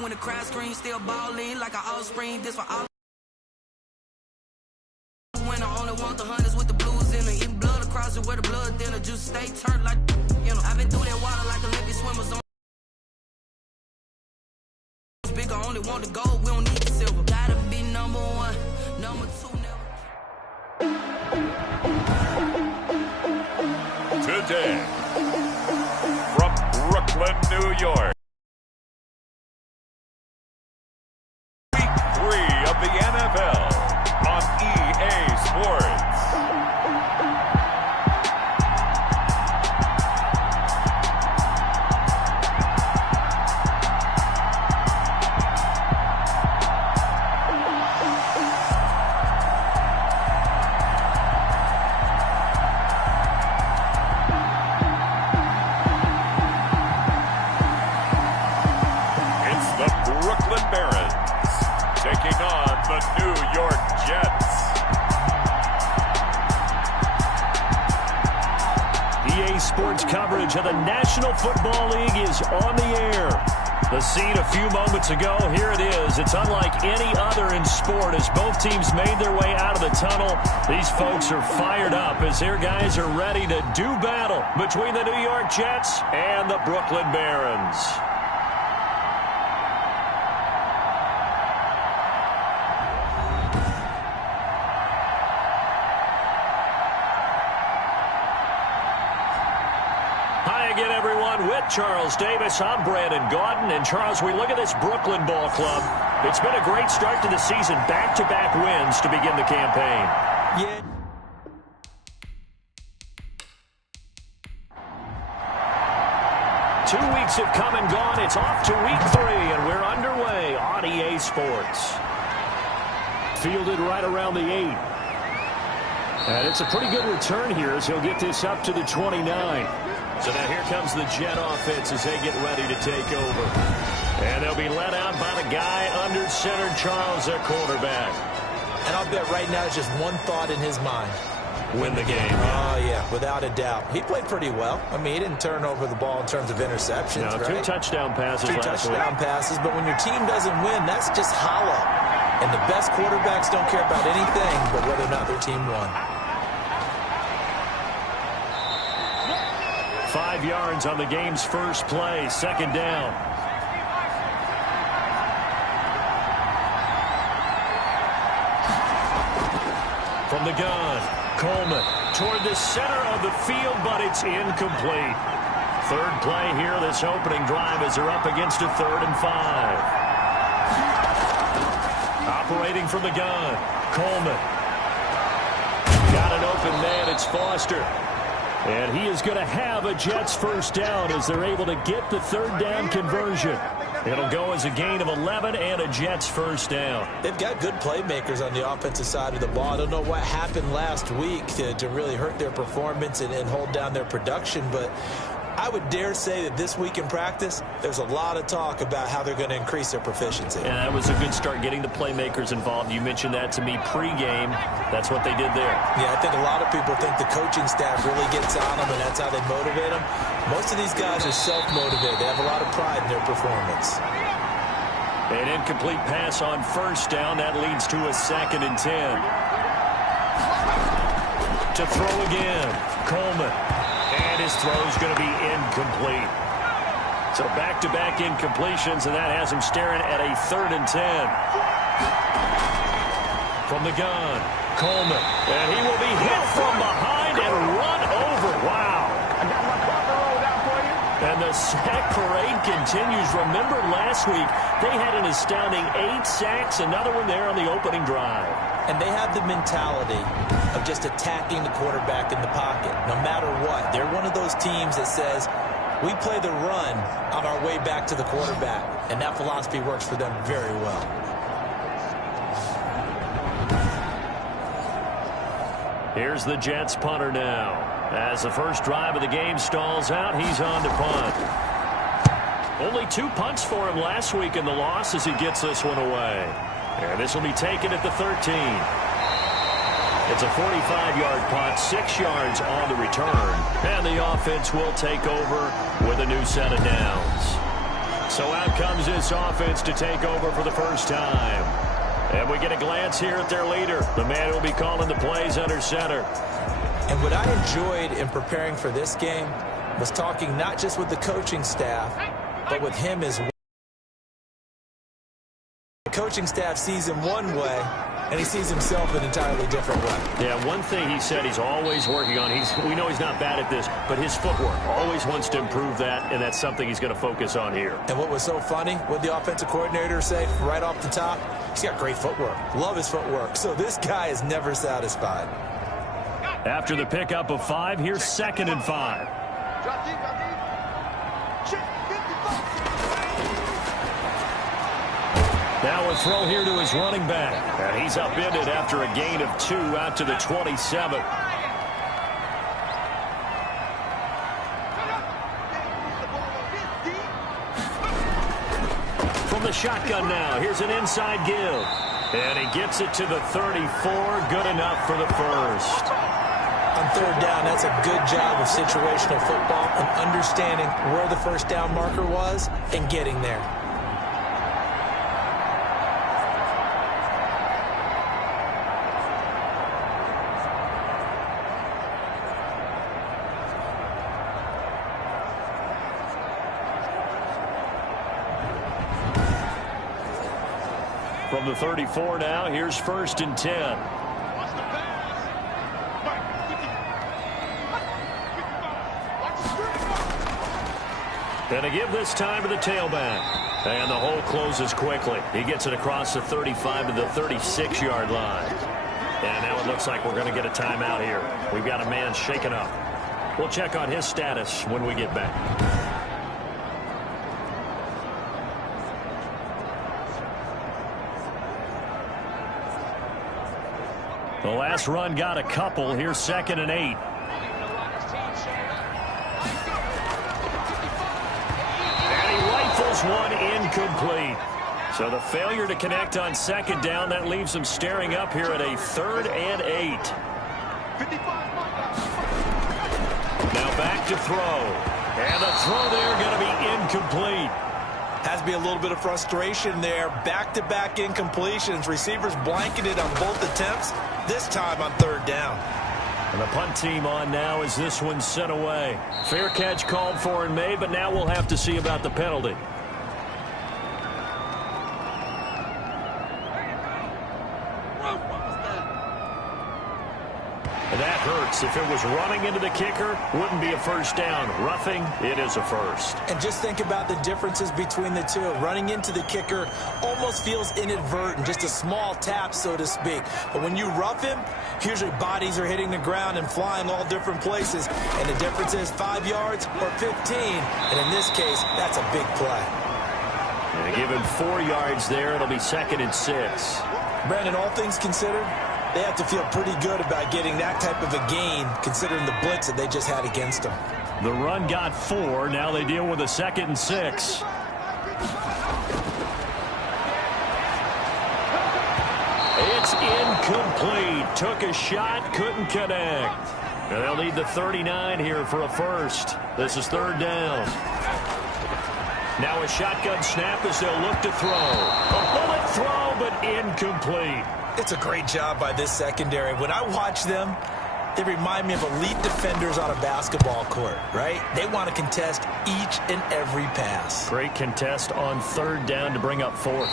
when the crowd screams, still ballin' like an offspring. This for all. When I only want the hunters with the blues in it. Eating blood across it where the blood thinner. Juice stay turned like, you know. I've been through that water like Olympic swimmers on. Big, I only want the gold, we don't need the silver. Gotta be number one, number two, never. Today, from Brooklyn, New York, Week 3 of the NFL on EA Sports. Taking on the New York Jets. EA Sports coverage of the National Football League is on the air. The scene a few moments ago, here it is. It's unlike any other in sport as both teams made their way out of the tunnel. These folks are fired up as their guys are ready to do battle between the New York Jets and the Brooklyn Barons. With Charles Davis, I'm Brandon Gaudin. And Charles, we look at this Brooklyn ball club. It's been a great start to the season. Back-to-back wins to begin the campaign. Yeah. Two weeks have come and gone. It's off to week 3, and we're underway on EA Sports. Fielded right around the 8. And it's a pretty good return here as he'll get this up to the 29. So now here comes the Jet offense as they get ready to take over. And they'll be led out by the guy under center, Charles, their quarterback. And I'll bet right now it's just one thought in his mind. Win the game. Oh, yeah, without a doubt. He played pretty well. I mean, he didn't turn over the ball in terms of interceptions, no, right? 2 touchdown passes last week. 2 touchdown passes, but when your team doesn't win, that's just hollow. And the best quarterbacks don't care about anything but whether or not their team won. 5 yards on the game's first play, second down. From the gun, Coleman toward the center of the field, but it's incomplete. Third play here, this opening drive as they're up against a 3rd and 5. Operating from the gun, Coleman. Got an open man, it's Foster. And he is going to have a Jets first down as they're able to get the 3rd down conversion. It'll go as a gain of 11 and a Jets first down. They've got good playmakers on the offensive side of the ball. I don't know what happened last week to really hurt their performance and hold down their production, but I would dare say that this week in practice, there's a lot of talk about how they're going to increase their proficiency. And that was a good start getting the playmakers involved. You mentioned that to me pregame. That's what they did there. Yeah, I think a lot of people think the coaching staff really gets on them, and that's how they motivate them. Most of these guys are self-motivated. They have a lot of pride in their performance. An incomplete pass on first down. That leads to a 2nd and 10. To throw again, Coleman. And his throw is going to be incomplete. So back-to-back incompletions, and that has him staring at a 3rd and 10. From the gun, Coleman. And he will be hit from behind and run over. Wow. I got my partner rolled out for you. And the sack parade continues. Remember last week, they had an astounding 8 sacks, another one there on the opening drive. And they have the mentality of just attacking the quarterback in the pocket, no matter what. They're one of those teams that says, we play the run on our way back to the quarterback. And that philosophy works for them very well. Here's the Jets punter now. As the first drive of the game stalls out, he's on to punt. Only 2 punts for him last week in the loss as he gets this one away. And this will be taken at the 13. It's a 45-yard punt, 6 yards on the return. And the offense will take over with a new set of downs. So out comes this offense to take over for the first time. And we get a glance here at their leader, the man who will be calling the plays under center. And what I enjoyed in preparing for this game was talking not just with the coaching staff, but with him as well. The coaching staff sees him one way, and he sees himself an entirely different way. Yeah, one thing he said he's always working on, we know he's not bad at this, but his footwork, always wants to improve that, and that's something he's going to focus on here. And what was so funny, what the offensive coordinator say right off the top, he's got great footwork. Love his footwork. So this guy is never satisfied. After the pickup of 5, here's 2nd and 5. Now a throw here to his running back. And he's upended after a gain of 2 out to the 27. From the shotgun now, here's an inside give. And he gets it to the 34. Good enough for the first. On third down, that's a good job of situational football and understanding where the first down marker was and getting there. From the 34 now, here's 1st and 10. And a give this time to the tailback. And the hole closes quickly. He gets it across the 35 to the 36-yard line. And now it looks like we're going to get a timeout here. We've got a man shaken up. We'll check on his status when we get back. The last run got a couple. Here's 2nd and 8. One incomplete. So the failure to connect on 2nd down, that leaves him staring up here at a 3rd and 8. Now back to throw. And the throw there going to be incomplete. Has to be a little bit of frustration there. Back-to-back incompletions. Receivers blanketed on both attempts, this time on 3rd down. And the punt team on now as this one's sent away. Fair catch called for and made, but now we'll have to see about the penalty. And that hurts. If it was running into the kicker, wouldn't be a first down. Roughing, it is a first. And just think about the differences between the two. Running into the kicker almost feels inadvertent, just a small tap, so to speak. But when you rough him, usually bodies are hitting the ground and flying all different places. And the difference is 5 yards or 15. And in this case, that's a big play. And give him 4 yards there. It'll be 2nd and 6. Brandon, all things considered, they have to feel pretty good about getting that type of a gain, considering the blitz that they just had against them. The run got 4. Now they deal with a 2nd and 6. It's incomplete. Took a shot, couldn't connect. And they'll need the 39 here for a first. This is 3rd down. Now a shotgun snap as they'll look to throw. A bullet throw, but incomplete. It's a great job by this secondary. When I watch them, they remind me of elite defenders on a basketball court, right? They want to contest each and every pass. Great contest on 3rd down to bring up 4th.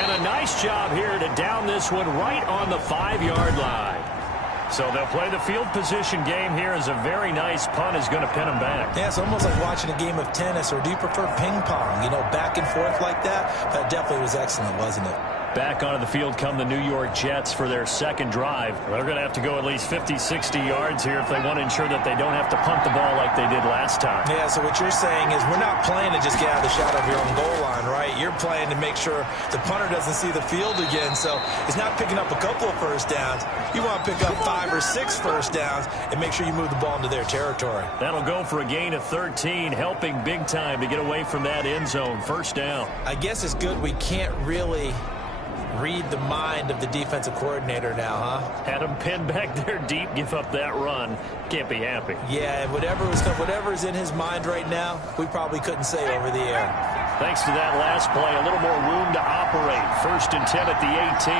And a nice job here to down this one right on the 5-yard line. So they'll play the field position game here as a very nice punt is going to pin them back. Yeah, it's almost like watching a game of tennis, or do you prefer ping pong? You know, back and forth like that? That definitely was excellent, wasn't it? Back onto the field come the New York Jets for their 2nd drive. They're going to have to go at least 50, 60 yards here if they want to ensure that they don't have to punt the ball like they did last time. Yeah, so what you're saying is we're not playing to just get out of the shadow of your own goal line, right? You're playing to make sure the punter doesn't see the field again. So it's not picking up a couple of first downs. You want to pick up 5 or 6 first downs and make sure you move the ball into their territory. That'll go for a gain of 13, helping big time to get away from that end zone. First down. I guess it's good we can't really read the mind of the defensive coordinator now, huh? Had him pinned back there deep, give up that run. Can't be happy. Yeah, whatever is in his mind right now, we probably couldn't say over the air. Thanks to that last play, a little more room to operate. 1st and 10 at the 18.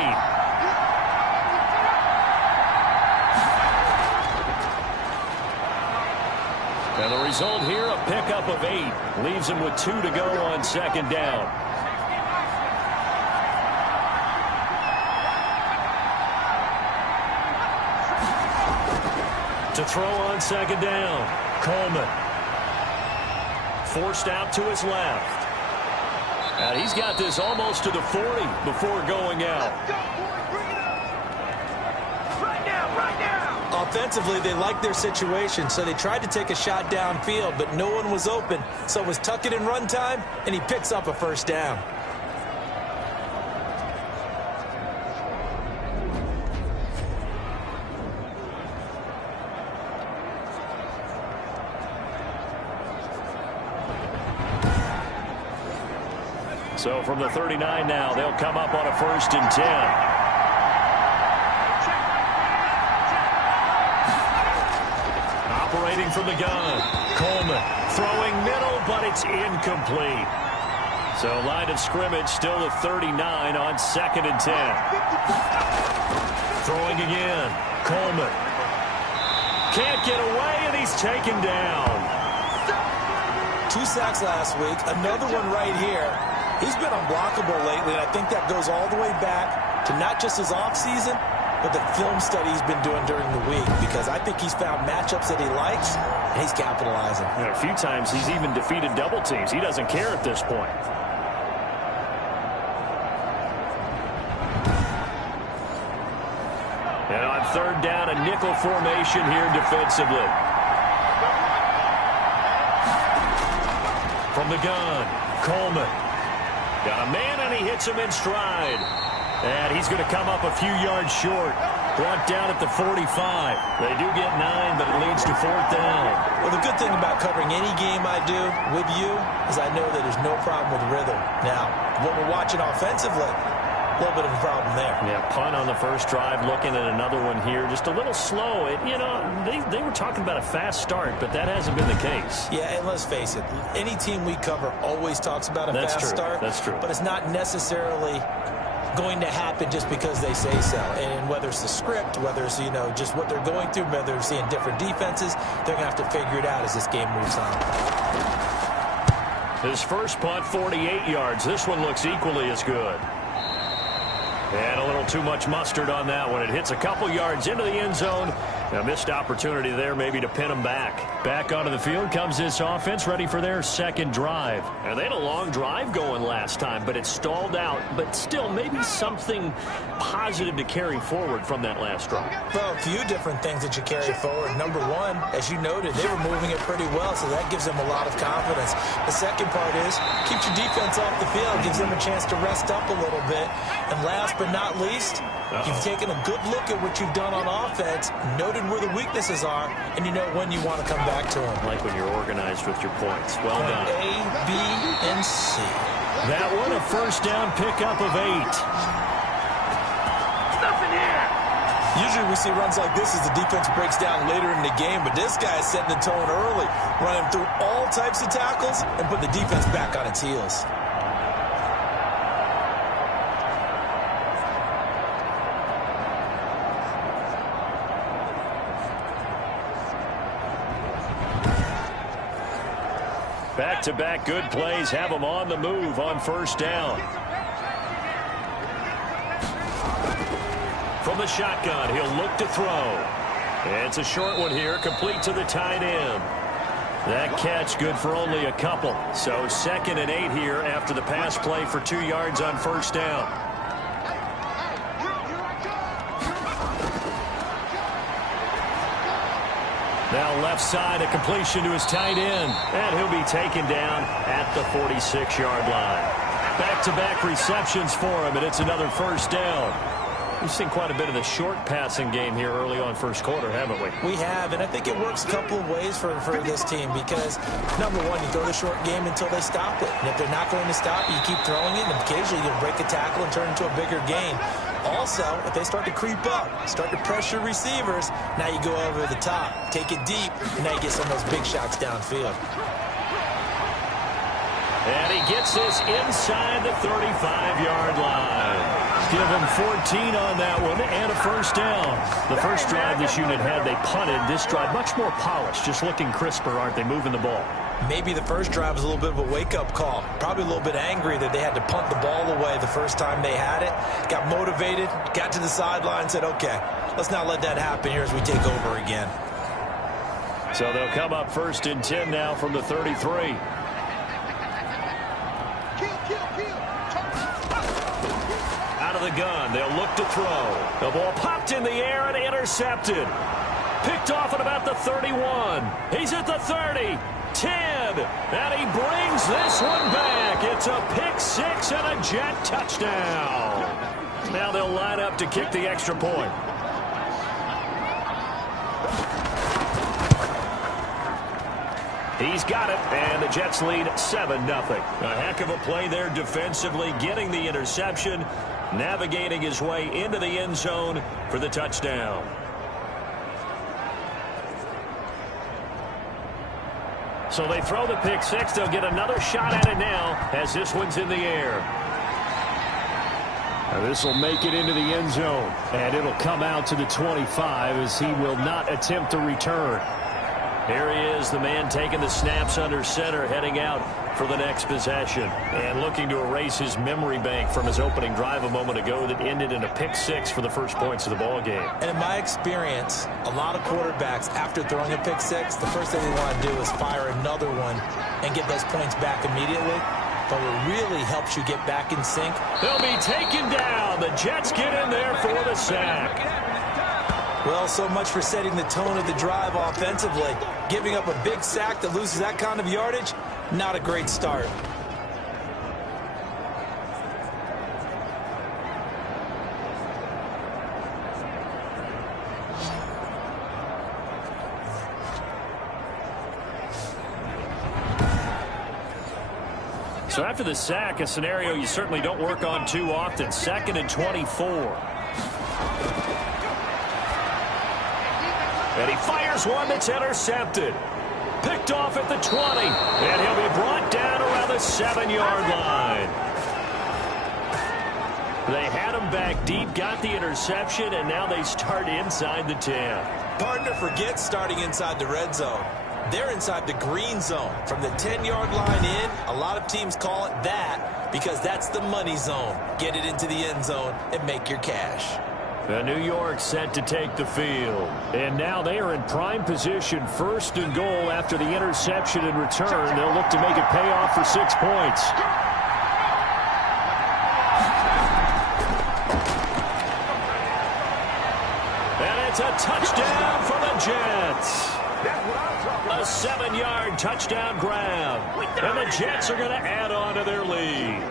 And the result here, a pickup of 8. Leaves him with 2 to go on 2nd down. To throw on 2nd down, Coleman. Forced out to his left. And he's got this almost to the 40 before going out. Offensively, they liked their situation, so they tried to take a shot downfield, but no one was open. So it was tuck it in run time, and he picks up a 1st down. So from the 39 now, they'll come up on a 1st and 10. Operating from the gun, Coleman throwing middle, but it's incomplete. So line of scrimmage still at 39 on 2nd and 10. Throwing again, Coleman. Can't get away, and he's taken down. 2 sacks last week, another one right here. He's been unblockable lately, and I think that goes all the way back to not just his offseason, but the film study he's been doing during the week, because I think he's found matchups that he likes, and he's capitalizing. A few times he's even defeated double teams. He doesn't care at this point. And on 3rd down, a nickel formation here defensively. From the gun, Coleman. Got a man, and he hits him in stride. And he's going to come up a few yards short. Brought down at the 45. They do get 9, but it leads to 4th down. Well, the good thing about covering any game I do with you is I know that there's no problem with rhythm. Now, when we're watching offensively, a little bit of a problem there. Yeah, punt on the first drive, looking at another one here. Just a little slow. They were talking about a fast start, but that hasn't been the case. Yeah, and let's face it, any team we cover always talks about a fast start. That's true. But it's not necessarily going to happen just because they say so. And whether it's the script, whether it's, just what they're going through, whether they're seeing different defenses, they're going to have to figure it out as this game moves on. His first punt, 48 yards. This one looks equally as good. And a little too much mustard on that one. It hits a couple yards into the end zone. A missed opportunity there maybe to pin him back. Back onto the field comes this offense, ready for their 2nd drive. And they had a long drive going last time, but it stalled out. But still, maybe something positive to carry forward from that last drive. Well, a few different things that you carry forward. Number one, as you noted, they were moving it pretty well, so that gives them a lot of confidence. The second part is, keeps your defense off the field, gives them a chance to rest up a little bit. And last but not least, you've taken a good look at what you've done on offense, noted where the weaknesses are, and you know when you want to come back to them. Like when you're organized with your points. Well done. A, B, and C. That one, a 1st down pickup of 8. Nothing here. Usually we see runs like this as the defense breaks down later in the game, but this guy is setting the tone early, running through all types of tackles and put the defense back on its heels. Back-to-back good plays have them on the move on 1st down. From the shotgun, he'll look to throw. It's a short one here, complete to the tight end. That catch good for only a couple. So 2nd and 8 here after the pass play for 2 yards on 1st down. Now left side, a completion to his tight end. And he'll be taken down at the 46-yard line. Back-to-back receptions for him, and it's another 1st down. We've seen quite a bit of the short passing game here early on 1st quarter, haven't we? We have, and I think it works a couple of ways for this team because, number one, you throw the short game until they stop it. And if they're not going to stop it, you keep throwing it, and occasionally you'll break a tackle and turn it into a bigger gain. Also, if they start to creep up, start to pressure receivers, now you go over the top, take it deep, and now you get some of those big shots downfield. And he gets this inside the 35-yard line. Give him 14 on that one and a first down. The first drive this unit had, they punted. This drive, much more polished, just looking crisper, aren't they, moving the ball? Maybe the first drive was a little bit of a wake-up call. Probably a little bit angry that they had to punt the ball away the first time they had it. Got motivated, got to the sideline, said, okay, let's not let that happen here as we take over again. So they'll come up 1st and 10 now from the 33. Out of the gun, they'll look to throw. The ball popped in the air and intercepted. Picked off at about the 31. He's at the 30. 10. And he brings this one back. It's a pick six and a Jet touchdown. Now they'll line up to kick the extra point. He's got it, and the Jets lead 7-0. A heck of a play there defensively, getting the interception, navigating his way into the end zone for the touchdown. So they throw the pick six. They'll get another shot at it now as this one's in the air. Now this will make it into the end zone, and it'll come out to the 25 as he will not attempt to return. Here he is, the man taking the snaps under center, heading out for the next possession and looking to erase his memory bank from his opening drive a moment ago that ended in a pick six for the first points of the ball game. And in my experience, a lot of quarterbacks, after throwing a pick six, the first thing they want to do is fire another one and get those points back immediately. But it really helps you get back in sync. They'll be taken down. The Jets get in there for the sack. Well, so much for setting the tone of the drive offensively. Giving up a big sack that loses that kind of yardage, not a great start. So after the sack, a scenario you certainly don't work on too often. 2nd and 24. And he fires one that's intercepted. Picked off at the 20. And he'll be brought down around the 7-yard line. They had him back deep, got the interception, and now they start inside the 10. Partner forgets starting inside the red zone. They're inside the green zone. From the 10-yard line in, a lot of teams call it that because that's the money zone. Get it into the end zone and make your cash. The New York set to take the field. And now they are in prime position, 1st and goal after the interception and return. They'll look to make it pay off for 6 points. And it's a touchdown for the Jets. A 7-yard touchdown grab. And the Jets are going to add on to their lead.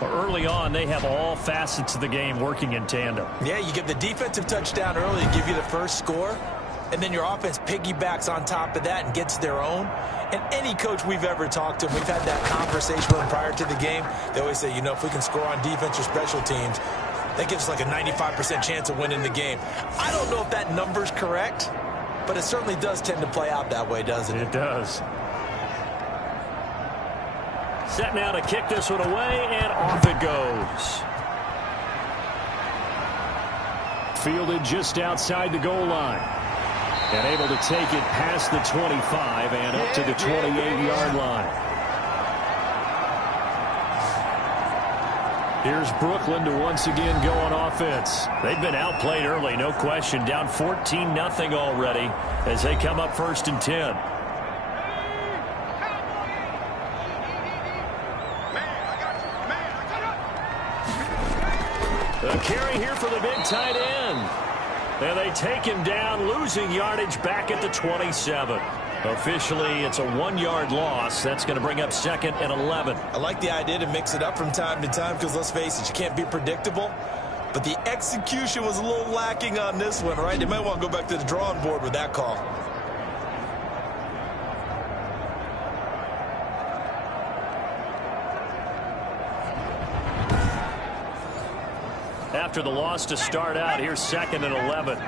Early on, they have all facets of the game working in tandem. Yeah, you get the defensive touchdown early to give you the first score, and then your offense piggybacks on top of that and gets their own. And any coach we've ever talked to, we've had that conversation with them prior to the game, they always say, you know, if we can score on defense or special teams, that gives us like a 95% chance of winning the game. I don't know if that number's correct, but it certainly does tend to play out that way, doesn't it? It does. Set now to kick this one away, and off it goes. Fielded just outside the goal line. And able to take it past the 25 and up to the 28-yard line. Here's Brooklyn to once again go on offense. They've been outplayed early, no question. Down 14-0 already as they come up 1st and 10. The carry here for the big tight end. And they take him down, losing yardage back at the 27. Officially, it's a 1-yard loss. That's going to bring up 2nd and 11. I like the idea to mix it up from time to time because, let's face it, you can't be predictable. But the execution was a little lacking on this one, right? They might want to go back to the drawing board with that call. After the loss to start out, here's 2nd and 11.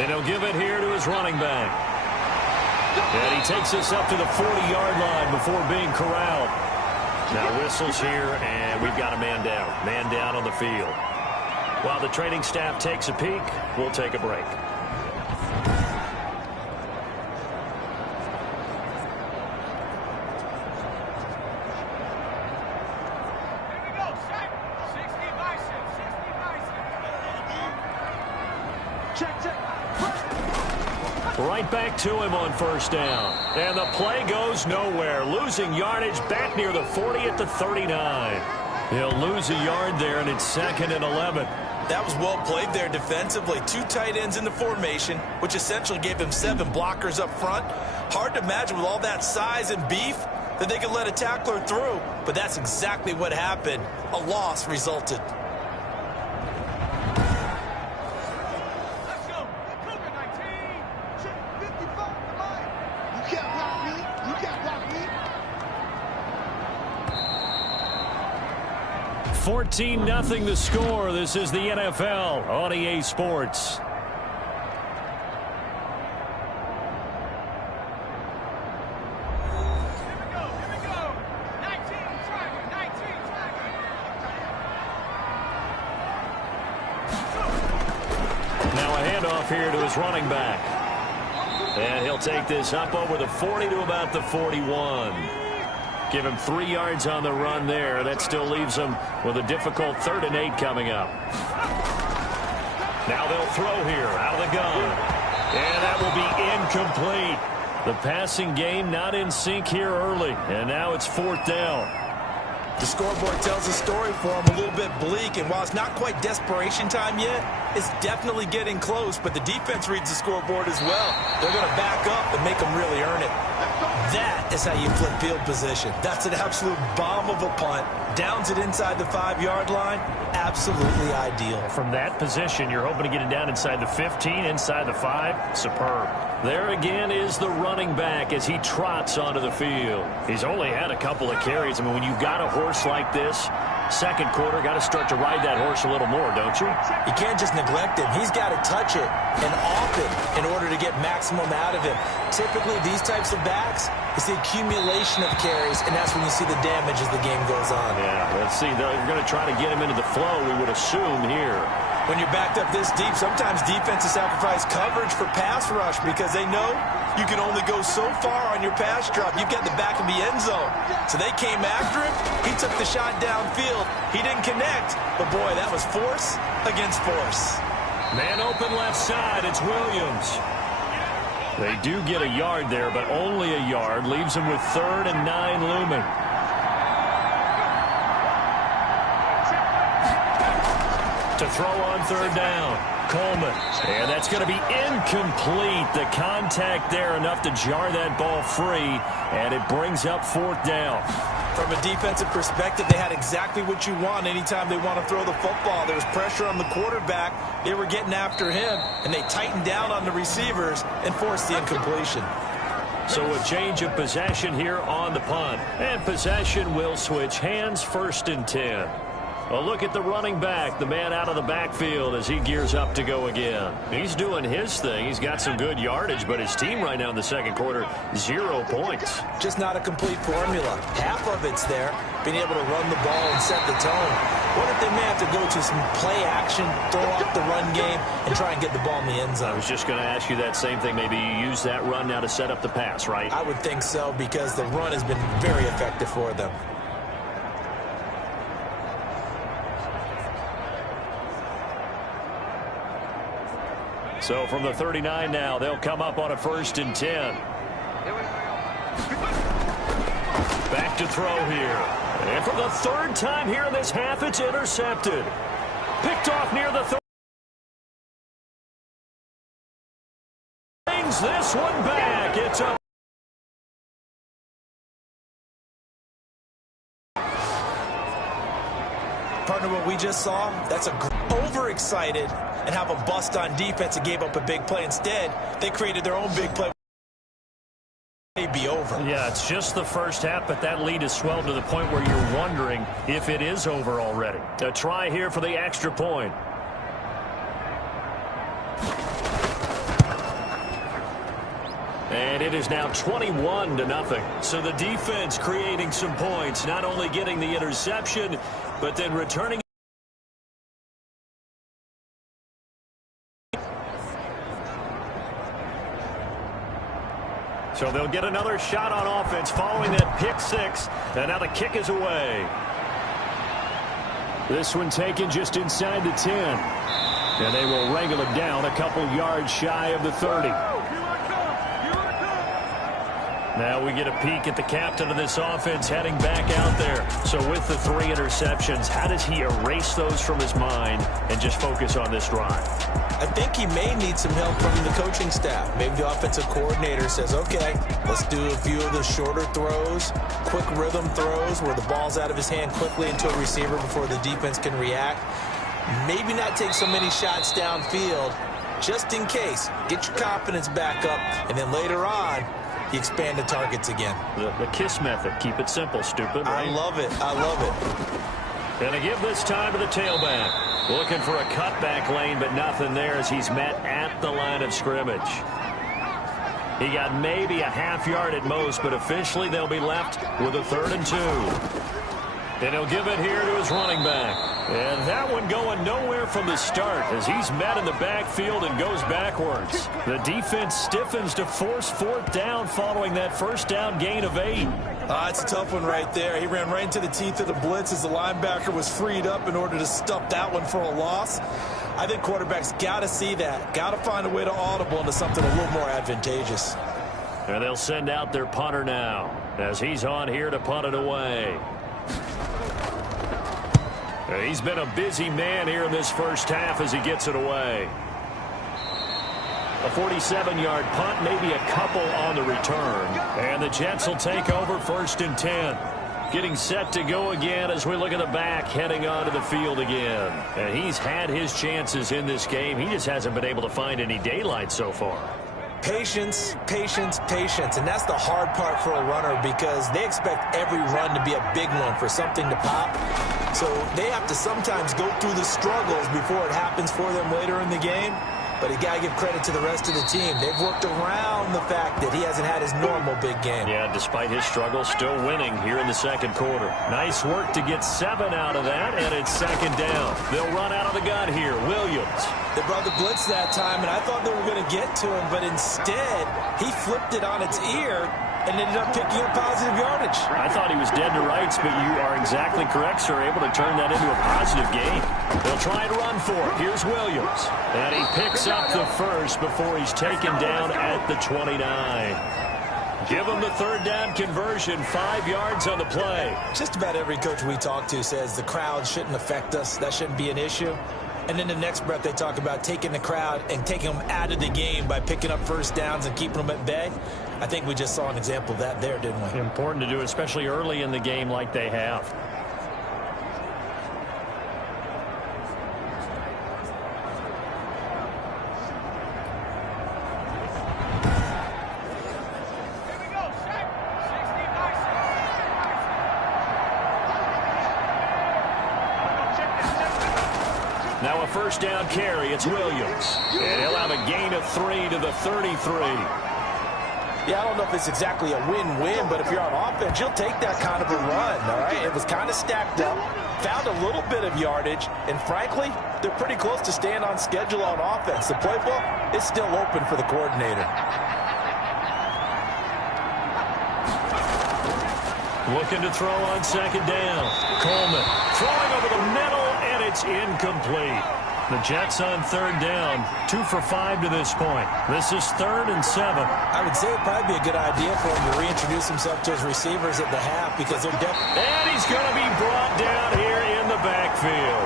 And he'll give it here to his running back. And he takes us up to the 40-yard line before being corralled. Now whistles here, and we've got a man down. Man down on the field. While the training staff takes a peek, we'll take a break. Right back to him on first down. And the play goes nowhere. Losing yardage back near the 40 at the 39. He'll lose a yard there, and it's 2nd and 11. That was well played there defensively. 2 tight ends in the formation, which essentially gave him 7 blockers up front. Hard to imagine with all that size and beef that they could let a tackler through. But that's exactly what happened. A loss resulted. Let's go. Cougar 19. 14-0 the score. This is the NFL on EA Sports. Here we go. 19 Tiger. Now a handoff here to his running back. And he'll take this up over the 40 to about the 41. Give him 3 yards on the run there. That still leaves him with a difficult 3rd and 8 coming up. Now they'll throw here out of the gun. And that will be incomplete. The passing game not in sync here early. And now it's 4th down. The scoreboard tells a story for him, a little bit bleak, and while it's not quite desperation time yet, it's definitely getting close, but the defense reads the scoreboard as well. They're going to back up and make them really earn it. That is how you flip field position. That's an absolute bomb of a punt. Downs it inside the 5-yard line. Absolutely ideal. From that position, you're hoping to get it down inside the 15, inside the 5. Superb. There again is the running back as he trots onto the field. He's only had a couple of carries. I mean, when you've got a horse like this, second quarter, got to start to ride that horse a little more, don't you? You can't just neglect him. He's got to touch it and often in order to get maximum out of him. Typically, these types of backs, it's the accumulation of carries, and that's when you see the damage as the game goes on. Yeah, let's see. You're going to try to get him into the flow, we would assume here. When you're backed up this deep, sometimes defenses sacrifice coverage for pass rush because they know you can only go so far on your pass drop. You've got the back of the end zone. So they came after him. He took the shot downfield. He didn't connect. But, boy, that was force against force. Man open left side. It's Williams. They do get a yard there, but only a yard. Leaves them with 3rd and 9 looming. To throw on 3rd down, Coleman. And that's going to be incomplete. The contact there enough to jar that ball free, and it brings up 4th down. From a defensive perspective, they had exactly what you want anytime they want to throw the football. There was pressure on the quarterback. They were getting after him, and they tightened down on the receivers and forced the incompletion. So a change of possession here on the punt. And possession will switch hands, 1st and 10. A look at the running back, the man out of the backfield as he gears up to go again. He's doing his thing. He's got some good yardage, but his team right now in the second quarter, 0 points. Just not a complete formula. Half of it's there, being able to run the ball and set the tone. What if they may have to go to some play action, throw up the run game, and try and get the ball in the end zone? I was just going to ask you that same thing. Maybe you use that run now to set up the pass, right? I would think so because the run has been very effective for them. So from the 39 now, they'll come up on a 1st and 10. Back to throw here. And for the 3rd time here in this half, it's intercepted. Picked off near the 30. Brings this one back. It's up. Partner, what we just saw, that's overexcited and have a bust on defense and gave up a big play. Instead, they created their own big play. It'd be over. Yeah, it's just the first half, but that lead has swelled to the point where you're wondering if it is over already. A try here for the extra point. And it is now 21-0. So the defense creating some points, not only getting the interception, but then returning. So they'll get another shot on offense following that pick six. And now the kick is away. This one taken just inside the 10. And they will wrangle it down a couple yards shy of the 30. Now we get a peek at the captain of this offense heading back out there. So with the 3 interceptions, how does he erase those from his mind and just focus on this drive? I think he may need some help from the coaching staff. Maybe the offensive coordinator says, okay, let's do a few of the shorter throws, quick rhythm throws where the ball's out of his hand quickly into a receiver before the defense can react. Maybe not take so many shots downfield just in case. Get your confidence back up, and then later on, you expand the targets again. The KISS method. Keep it simple, stupid. Right? I love it. I love it. Going to give this time to the tailback. Looking for a cutback lane, but nothing there as he's met at the line of scrimmage. He got maybe a half yard at most, but officially they'll be left with a 3rd and 2. And he'll give it here to his running back. And that one going nowhere from the start as he's met in the backfield and goes backwards. The defense stiffens to force 4th down following that first down gain of 8. It's a tough one right there. He ran right into the teeth of the blitz as the linebacker was freed up in order to stuff that one for a loss. I think quarterbacks got to see that. Got to find a way to audible into something a little more advantageous. And they'll send out their punter now as he's on here to punt it away. He's been a busy man here in this first half as he gets it away. A 47-yard punt, maybe a couple on the return. And the Jets will take over 1st and 10. Getting set to go again as we look at the back, heading onto the field again. And he's had his chances in this game. He just hasn't been able to find any daylight so far. Patience, patience, patience. And that's the hard part for a runner because they expect every run to be a big one for something to pop. So they have to sometimes go through the struggles before it happens for them later in the game. But you got to give credit to the rest of the team. They've worked around the fact that he hasn't had his normal big game. Yeah, despite his struggles, still winning here in the second quarter. Nice work to get 7 out of that, and it's 2nd down. They'll run out of the gun here. Williams. They brought the blitz that time, and I thought they were going to get to him, but instead, he flipped it on its ear and ended up picking up positive yardage. I thought he was dead to rights, but you are exactly correct, sir. Able to turn that into a positive gain. They'll try and run for it. Here's Williams. And he picks up the first before he's taken down at the 29. Give him the 3rd down conversion, 5 yards on the play. Just about every coach we talk to says the crowd shouldn't affect us. That shouldn't be an issue. And then the next breath they talk about taking the crowd and taking them out of the game by picking up first downs and keeping them at bay. I think we just saw an example of that there, didn't we? Important to do, especially early in the game like they have. Now a first down carry. It's Williams. And he'll have a gain of 3 to the 33. Yeah, I don't know if it's exactly a win-win, but if you're on offense, you'll take that kind of a run, all right? It was kind of stacked up, found a little bit of yardage, and frankly, they're pretty close to staying on schedule on offense. The playbook is still open for the coordinator. Looking to throw on 2nd down. Coleman throwing over the middle, and it's incomplete. The Jets on 3rd down, 2 for 5 to this point. This is 3rd and 7. I would say it'd probably be a good idea for him to reintroduce himself to his receivers at the half because they're definitely... And he's going to be brought down here in the backfield.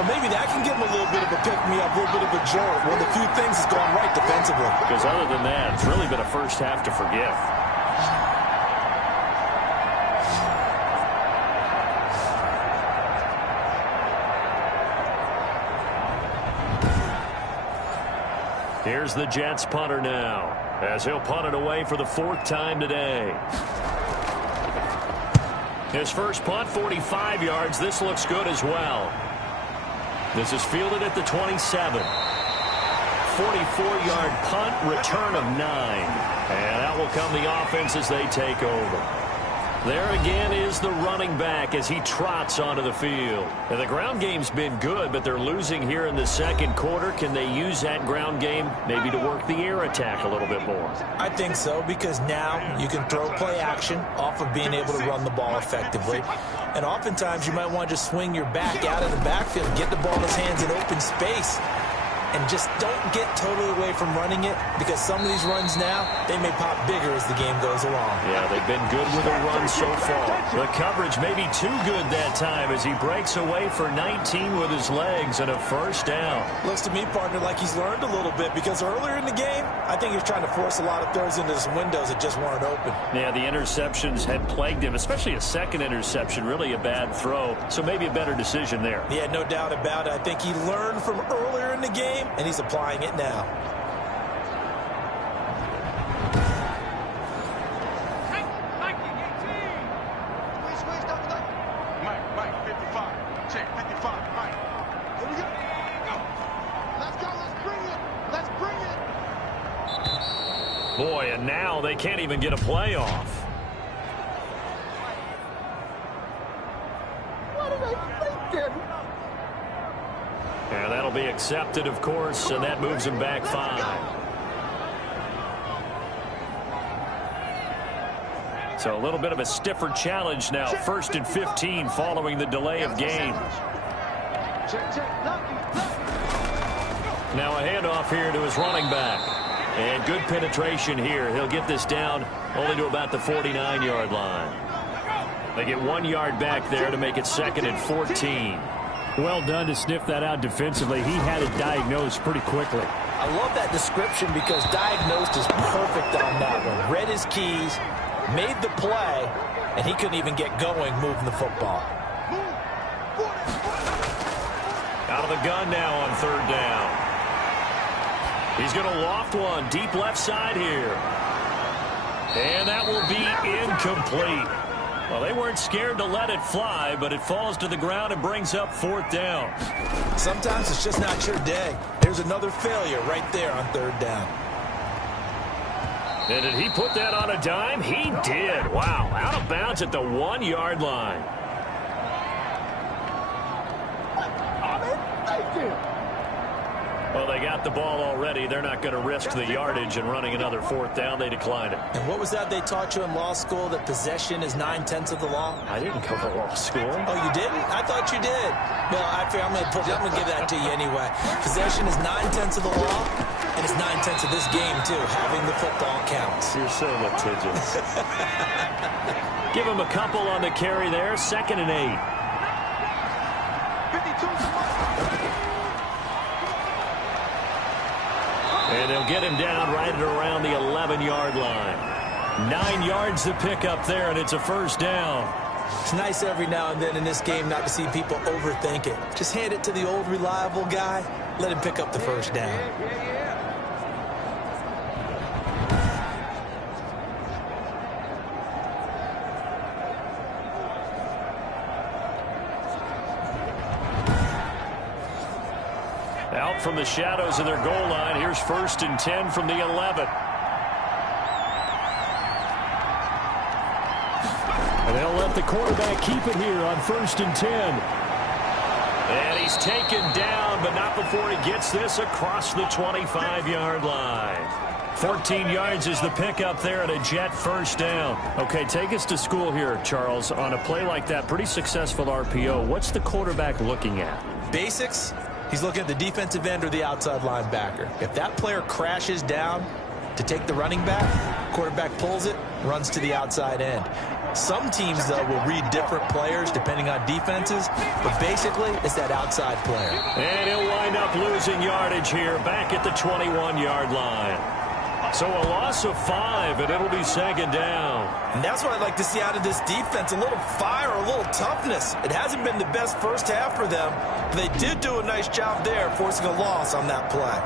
Well, maybe that can give him a little bit of a pick-me-up, a little bit of a jolt. One of the few things that's gone right defensively. Because other than that, it's really been a first half to forgive. Here's the Jets punter now, as he'll punt it away for the 4th time today. His first punt, 45 yards. This looks good as well. This is fielded at the 27. 44-yard punt, return of 9. And out will come the offense as they take over. There again is the running back as he trots onto the field. And the ground game's been good, but they're losing here in the second quarter. Can they use that ground game maybe to work the air attack a little bit more? I think so, because now you can throw play action off of being able to run the ball effectively. And oftentimes you might want to just swing your back out of the backfield, get the ball in his hands in open space, and just don't get totally away from running it, because some of these runs now, they may pop bigger as the game goes along. Yeah, they've been good with a run so far. The coverage may be too good that time as he breaks away for 19 with his legs and a first down. Looks to me, partner, like he's learned a little bit, because earlier in the game, I think he was trying to force a lot of throws into some windows that just weren't open. Yeah, the interceptions had plagued him, especially a second interception, really a bad throw. So maybe a better decision there. Yeah, no doubt about it. I think he learned from earlier in the game, and he's applying it now. Mike, 55. Check, 55. Mike. Here we go. Let's go. Let's bring it. Boy, and now they can't even get a play off. What are they thinking? And that'll be accepted, of course, and that moves him back 5. So a little bit of a stiffer challenge now. 1st and 15 following the delay of game. Now a handoff here to his running back. And good penetration here. He'll get this down only to about the 49-yard line. They get 1 yard back there to make it 2nd and 14. Well done to sniff that out defensively. He had it diagnosed pretty quickly. I love that description, because diagnosed is perfect on that one. Read his keys, made the play, and he couldn't even get going moving the football. Out of the gun now on 3rd down. He's going to loft one deep left side here. And that will be incomplete. Well, they weren't scared to let it fly, but it falls to the ground and brings up 4th down. Sometimes it's just not your day. There's another failure right there on 3rd down. And did he put that on a dime? He did. Wow, out of bounds at the 1 yard line. Well, they got the ball already. They're not going to risk the yardage and running another 4th down. They declined it. And what was that they taught you in law school, that possession is 9/10 of the law? I didn't go to law school. Oh, you didn't? I thought you did. Well, I'm going to give that to you anyway. Possession is 9/10 of the law, and it's 9/10 of this game, too. Having the football counts. You're so litigious. Give him a couple on the carry there. 2nd and 8. 52. And they'll get him down right at around the 11-yard line. 9 yards to pick up there, and it's a 1st down. It's nice every now and then in this game not to see people overthink it. Just hand it to the old reliable guy. Let him pick up the 1st down. Out from the shadows of their goal line. Here's 1st and 10 from the 11. And they'll let the quarterback keep it here on 1st and 10. And he's taken down, but not before he gets this across the 25-yard line. 14 yards is the pickup there and a Jet 1st down. Okay, take us to school here, Charles. On a play like that, pretty successful RPO. What's the quarterback looking at? Basics. He's looking at the defensive end or the outside linebacker. If that player crashes down to take the running back, quarterback pulls it, runs to the outside end. Some teams, though, will read different players depending on defenses, but basically it's that outside player. And he'll wind up losing yardage here back at the 21-yard line. So a loss of 5, and it'll be 2nd down. And that's what I'd like to see out of this defense, a little fire, a little toughness. It hasn't been the best first half for them, but they did do a nice job there forcing a loss on that play.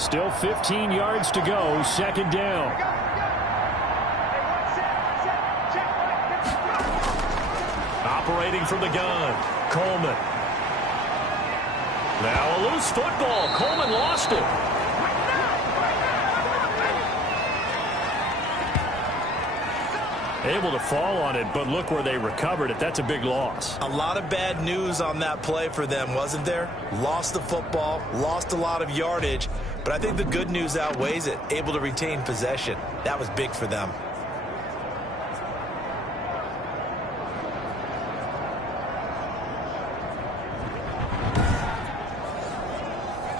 Still 15 yards to go, 2nd down. operating from the gun. Coleman. Now a loose football. Coleman lost it. Able to fall on it, but look where they recovered it. That's a big loss. A lot of bad news on that play for them, wasn't there? Lost the football, lost a lot of yardage, but I think the good news outweighs it. Able to retain possession. That was big for them.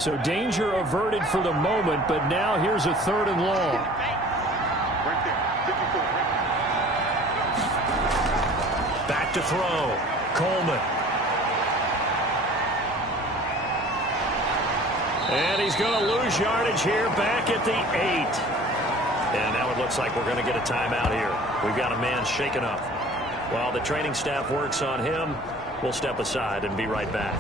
So danger averted for the moment, but now here's a 3rd and long. Right there. 54. Back to throw. Coleman. And he's going to lose yardage here back at the 8. And now it looks like we're going to get a timeout here. We've got a man shaken up. While the training staff works on him, we'll step aside and be right back.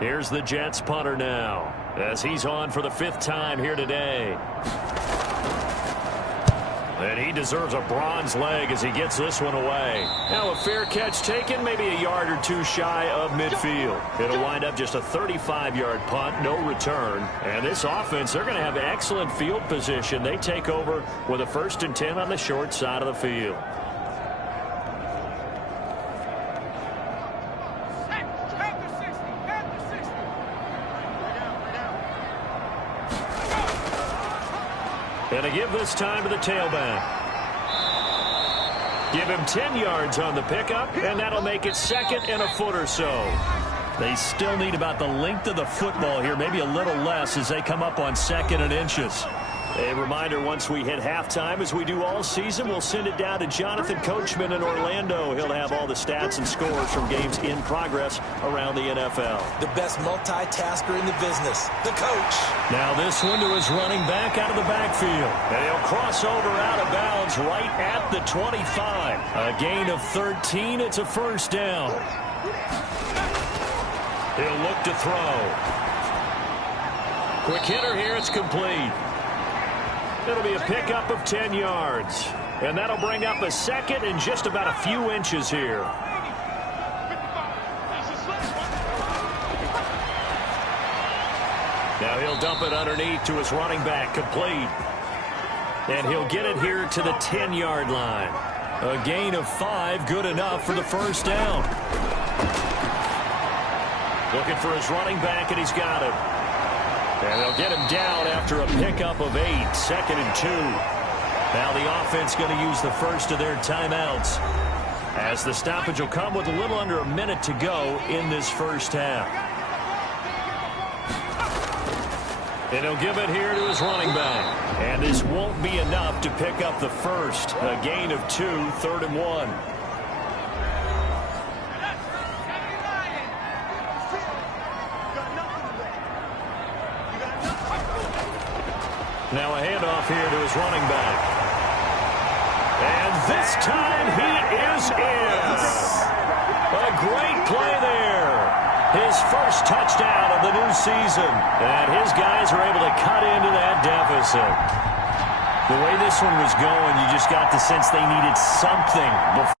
Here's the Jets punter now, as he's on for the 5th time here today. And he deserves a bronze leg as he gets this one away. Now a fair catch taken, maybe a yard or two shy of midfield. It'll wind up just a 35-yard punt, no return. And this offense, they're going to have excellent field position. They take over with a 1st and 10 on the short side of the field. And a give this time to the tailback. Give him 10 yards on the pickup, and that'll make it 2nd and a foot or so. They still need about the length of the football here, maybe a little less as they come up on 2nd and inches. A reminder, once we hit halftime, as we do all season, we'll send it down to Jonathan Coachman in Orlando. He'll have all the stats and scores from games in progress around the NFL. The best multitasker in the business, the coach. Now this one to his running back out of the backfield. And he'll cross over out of bounds right at the 25. A gain of 13. It's a 1st down. He'll look to throw. Quick hitter here. It's complete. It'll be a pickup of 10 yards. And that'll bring up a 2nd and just about a few inches here. Now he'll dump it underneath to his running back, complete. And he'll get it here to the 10-yard line. A gain of 5, good enough for the 1st down. Looking for his running back, and he's got it. And they'll get him down after a pickup of 8, 2nd and 2. Now the offense going to use the first of their timeouts, as the stoppage will come with a little under a minute to go in this 1st half. And he'll give it here to his running back. And this won't be enough to pick up the 1st. A gain of 2, 3rd and 1. Now a handoff here to his running back. And this time he is in. A great play there. His 1st touchdown of the new season. And his guys are able to cut into that deficit. The way this one was going, you just got the sense they needed something before.